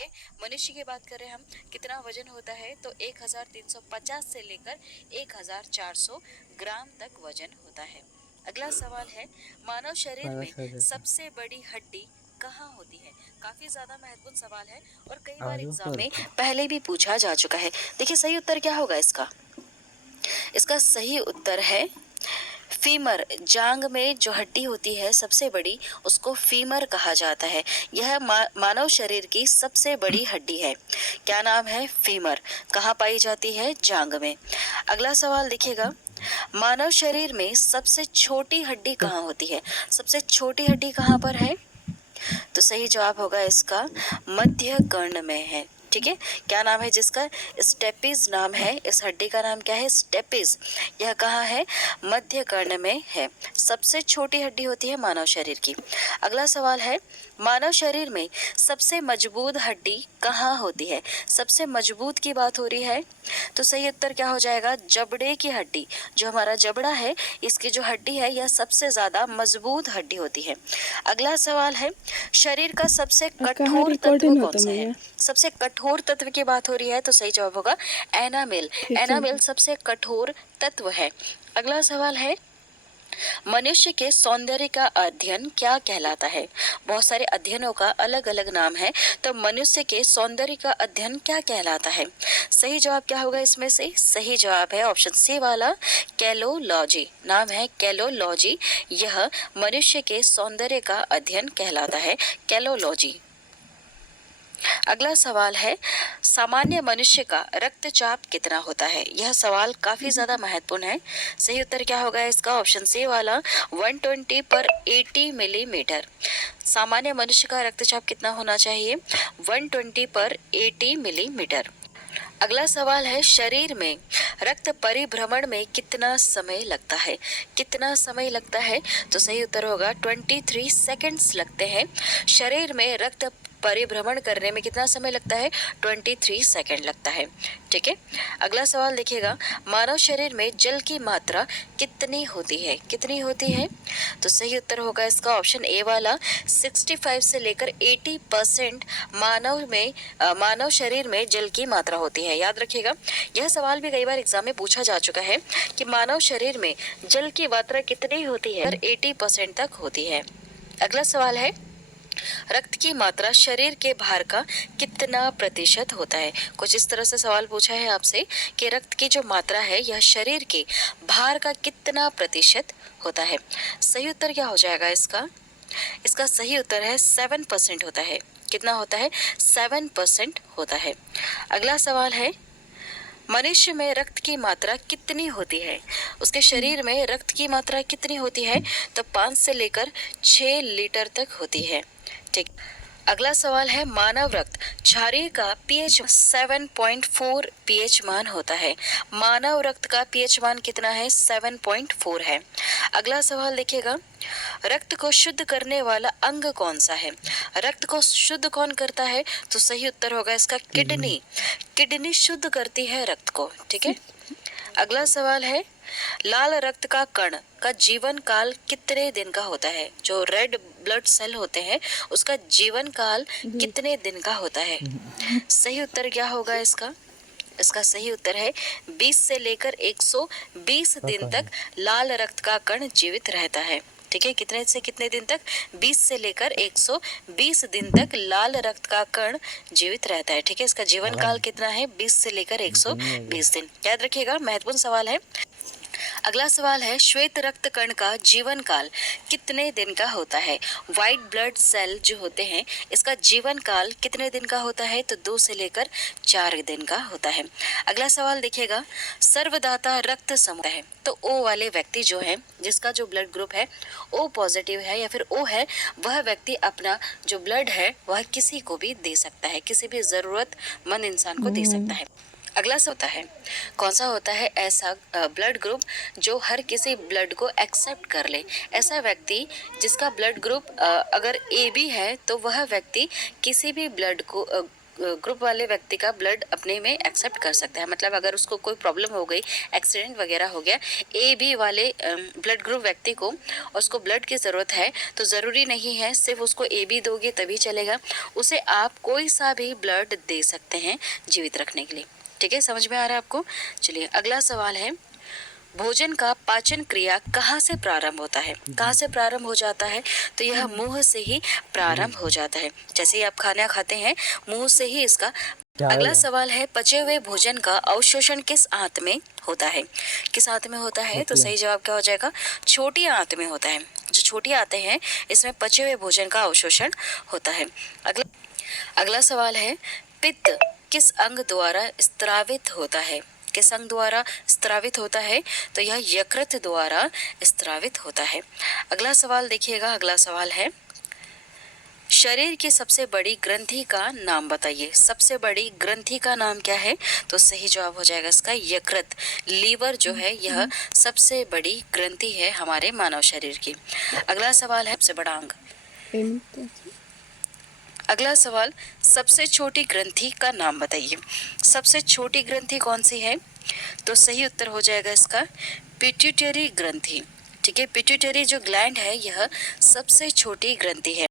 ठीक है। मनुष्य की बात करें हम, कितना वजन होता है, तो 1350 से लेकर 1400 ग्राम तक वजन होता है। अगला सवाल है, मानव शरीर में सबसे बड़ी हड्डी कहाँ होती है? काफी ज्यादा महत्वपूर्ण सवाल है और कई बार एग्जाम में पहले भी पूछा जा चुका है। देखिए सही उत्तर क्या होगा इसका? इसका सही उत्तर है फीमर। जांग में जो हड्डी होती है सबसे बड़ी, उसको फीमर कहा जाता है। यह मानव शरीर की सबसे बड़ी हड्डी है। क्या नाम है? फीमर। कहाँ पाई जाती है? जांग में। अगला सवाल देखिएगा, मानव शरीर में सबसे छोटी हड्डी कहाँ होती है? सबसे छोटी हड्डी कहाँ पर है? तो सही जवाब होगा इसका मध्य कर्ण में है। ठीक है। क्या नाम है जिसका? स्टेपिस नाम है। इस हड्डी का नाम क्या है? स्टेपिस। यह कहाँ है? मध्य कर्ण में है। सबसे छोटी हड्डी होती है मानव शरीर की। अगला सवाल है, मानव शरीर में सबसे मजबूत हड्डी कहाँ होती है? सबसे मजबूत की बात हो रही है, तो सही उत्तर क्या हो जाएगा? जबड़े की हड्डी। जो हमारा जबड़ा है, इसकी जो हड्डी है, यह सबसे ज्यादा मजबूत हड्डी होती है। अगला सवाल है, शरीर का सबसे कठोर तत्व कौन सा है? सबसे कठोर तत्व की बात हो रही है, तो सही जवाब होगा एनामेल। एनामेल सबसे कठोर तत्व है। अगला सवाल है, मनुष्य के सौंदर्य का अध्ययन क्या कहलाता है? बहुत सारे अध्ययनों का अलग अलग नाम है, तो मनुष्य के सौंदर्य का अध्ययन क्या कहलाता है? सही जवाब क्या होगा इसमें से? सही जवाब है ऑप्शन सी वाला, कैलोलॉजी। नाम है कैलोलॉजी। यह मनुष्य के सौंदर्य का अध्ययन कहलाता है, कैलोलॉजी। अगला सवाल है, सामान्य मनुष्य का रक्तचाप कितना होता है? यह सवाल काफी ज्यादा महत्वपूर्ण है। सही उत्तर क्या होगा इसका? ऑप्शन सी वाला 120 पर 80 मिलीमीटर। सामान्य मनुष्य का रक्तचाप कितना होना चाहिए? 120 पर 80 मिलीमीटर। अगला सवाल है, शरीर में रक्त परिभ्रमण में कितना समय लगता है? कितना समय लगता है? तो सही उत्तर होगा 23 सेकंड्स लगते हैं। शरीर में रक्त परिभ्रमण करने में कितना समय लगता है? 23 सेकंड लगता है। ठीक है। अगला सवाल देखिएगा, मानव शरीर में जल की मात्रा कितनी होती है? कितनी होती है? तो सही उत्तर होगा इसका ऑप्शन ए वाला, 65 से लेकर 80% मानव शरीर में जल की मात्रा होती है। याद रखिएगा, यह सवाल भी कई बार एग्जाम में पूछा जा चुका है कि मानव शरीर में जल की मात्रा कितनी होती है? 80% तक होती है। अगला सवाल है, रक्त की मात्रा शरीर के भार का कितना प्रतिशत होता है? कुछ इस तरह से सवाल पूछा है आपसे कि रक्त की जो मात्रा है, यह शरीर के भार का कितना प्रतिशत होता है? सही उत्तर क्या हो जाएगा इसका? इसका सही उत्तर है 7% होता है। कितना होता है? 7% होता है। अगला सवाल है, मनुष्य में रक्त की मात्रा कितनी होती है? उसके शरीर में रक्त की मात्रा कितनी होती है? तो 5 से लेकर 6 लीटर तक होती है। ठीक। अगला सवाल है, मानव रक्त क्षारीय का पीएच 7.4 पीएच मान होता है। मानव रक्त का पीएच मान कितना है? 7.4 है। अगला सवाल देखिएगा, रक्त को शुद्ध करने वाला अंग कौन सा है? रक्त को शुद्ध कौन करता है? तो सही उत्तर होगा इसका किडनी। किडनी शुद्ध करती है रक्त को। ठीक है। अगला सवाल है, लाल रक्त का कण का जीवन काल कितने दिन का होता है? जो रेड ब्लड सेल होते हैं, उसका जीवन काल कितने दिन का होता है? सही उत्तर क्या होगा इसका? इसका सही उत्तर है 20 से लेकर 120 दिन तक लाल रक्त का कण जीवित रहता है। ठीक है। कितने से कितने दिन तक? 20 से लेकर 120 दिन तक लाल रक्त का कण जीवित रहता है। ठीक है। इसका जीवन काल कितना है? 20 से लेकर 120 दिन। याद रखिएगा, महत्वपूर्ण सवाल है। अगला सवाल है, श्वेत रक्त कण का जीवन काल कितने दिन का होता है? व्हाइट ब्लड सेल जो होते हैं, इसका जीवन काल कितने दिन का होता है? तो 2 से लेकर 4 दिन का होता है। अगला सवाल देखिएगा, सर्वदाता रक्त समूह है, तो ओ वाले व्यक्ति जो है, जिसका जो ब्लड ग्रुप है ओ पॉजिटिव है या फिर ओ है, वह व्यक्ति अपना जो ब्लड है वह किसी को भी दे सकता है, किसी भी जरूरतमंद इंसान को दे सकता है। अगला होता है, कौन सा होता है ऐसा ब्लड ग्रुप जो हर किसी ब्लड को एक्सेप्ट कर ले? ऐसा व्यक्ति जिसका ब्लड ग्रुप अगर ए बी है, तो वह व्यक्ति किसी भी ब्लड को ग्रुप वाले व्यक्ति का ब्लड अपने में एक्सेप्ट कर सकता है। मतलब अगर उसको कोई प्रॉब्लम हो गई, एक्सीडेंट वगैरह हो गया, ए बी वाले ब्लड ग्रुप व्यक्ति को उसको ब्लड की ज़रूरत है, तो ज़रूरी नहीं है सिर्फ उसको ए बी दोगे तभी चलेगा, उसे आप कोई सा भी ब्लड दे सकते हैं जीवित रखने के लिए। ठीक है, समझ में आ रहा है आपको? चलिए अगला सवाल है, भोजन का पाचन क्रिया कहाँ से प्रारंभ होता है? कहाँ से प्रारंभ हो जाता है? तो यह मुंह से ही प्रारंभ हो जाता है। जैसे ही आप खाना खाते हैं, मुंह से ही इसका। अगला सवाल है, पचे हुए भोजन का अवशोषण किस आंत में होता है? किस आंत में होता है? तो सही जवाब क्या हो जाएगा? छोटी आंत में होता है। जो छोटी आंतें हैं, इसमें पचे हुए भोजन का अवशोषण होता है। अगला सवाल है, पित्त किस अंग द्वारा स्त्रावित होता है? किस अंग द्वारा स्त्रावित होता है? तो यह यकृत द्वारा स्त्रावित होता है। अगला सवाल देखिएगा, अगला सवाल है, शरीर की सबसे बड़ी ग्रंथि का नाम बताइए। सबसे बड़ी ग्रंथि का नाम क्या है? तो सही जवाब हो जाएगा इसका यकृत। लीवर जो है यह सबसे बड़ी ग्रंथि है हमारे मानव शरीर की। अगला सवाल है, सबसे बड़ा अंग। अगला सवाल, सबसे छोटी ग्रंथि का नाम बताइए। सबसे छोटी ग्रंथि कौन सी है? तो सही उत्तर हो जाएगा इसका पिट्यूटरी ग्रंथि। ठीक है, पिट्यूटरी जो ग्लैंड है यह सबसे छोटी ग्रंथि है।